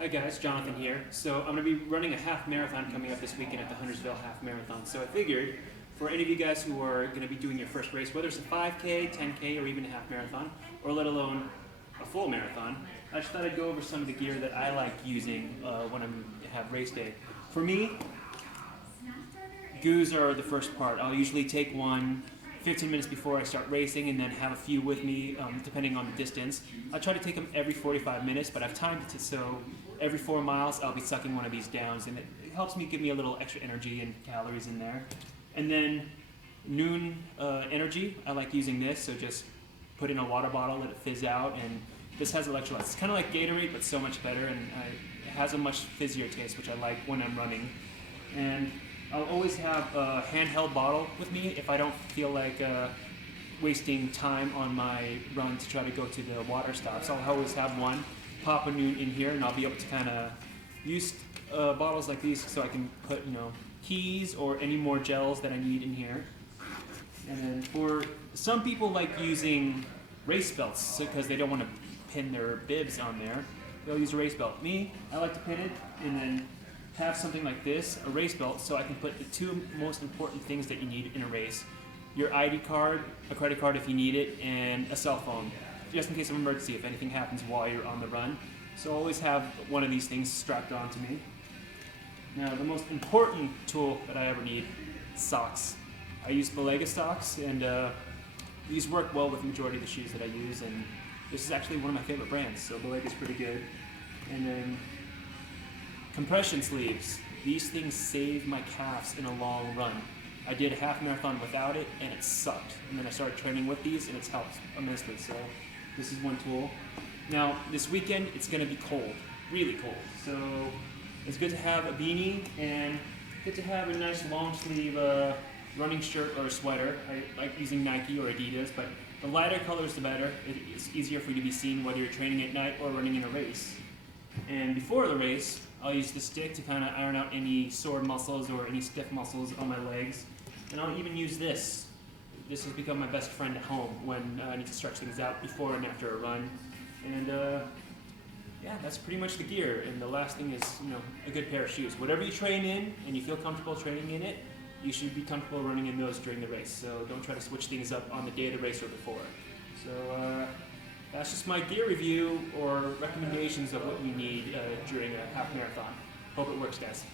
Hi guys, Jonathan here. So I'm going to be running a half marathon coming up this weekend at the Huntersville Half Marathon. So I figured for any of you guys who are going to be doing your first race, whether it's a 5K, 10K, or even a half marathon, or let alone a full marathon, I just thought I'd go over some of the gear that I like using when I have race day. For me, goos are the first part. I'll usually take one 15 minutes before I start racing and then have a few with me depending on the distance. I try to take them every 45 minutes, but I've timed it so every 4 miles I'll be sucking one of these down, and it helps me give me a little extra energy and calories in there. And then noon energy, I like using this, so just put in a water bottle, let it fizz out, and this has electrolytes. It's kind of like Gatorade, but so much better, and it has a much fizzier taste, which I like when I'm running. And I'll always have a handheld bottle with me if I don't feel like wasting time on my run to try to go to the water stops. I'll always have one, pop a noon in here, and I'll be able to kind of use bottles like these so I can put, keys or any more gels that I need in here. And then for some people like using race belts because they don't want to pin their bibs on there. They'll use a race belt. Me, I like to pin it and then have something like this, a race belt, so I can put the two most important things that you need in a race. Your ID card, a credit card if you need it, and a cell phone, just in case of emergency if anything happens while you're on the run. So I always have one of these things strapped onto me. Now the most important tool that I ever need, socks. I use Belega socks, and these work well with the majority of the shoes that I use, and this is actually one of my favorite brands, so Belega's pretty good. And then compression sleeves. These things save my calves in a long run. I did a half marathon without it and it sucked. And then I started training with these and it's helped immensely. So this is one tool. Now this weekend it's going to be cold, really cold. So it's good to have a beanie and good to have a nice long sleeve running shirt or a sweater. I like using Nike or Adidas, but the lighter colors the better. It's easier for you to be seen whether you're training at night or running in a race. And before the race, I'll use the stick to kind of iron out any sore muscles or any stiff muscles on my legs. And I'll even use this. This has become my best friend at home when I need to stretch things out before and after a run. And yeah, that's pretty much the gear. And the last thing is, a good pair of shoes. Whatever you train in and you feel comfortable training in it, you should be comfortable running in those during the race. So don't try to switch things up on the day of the race or before. So that's just my gear review or recommendations of what you need during a half marathon. Hope it works, guys.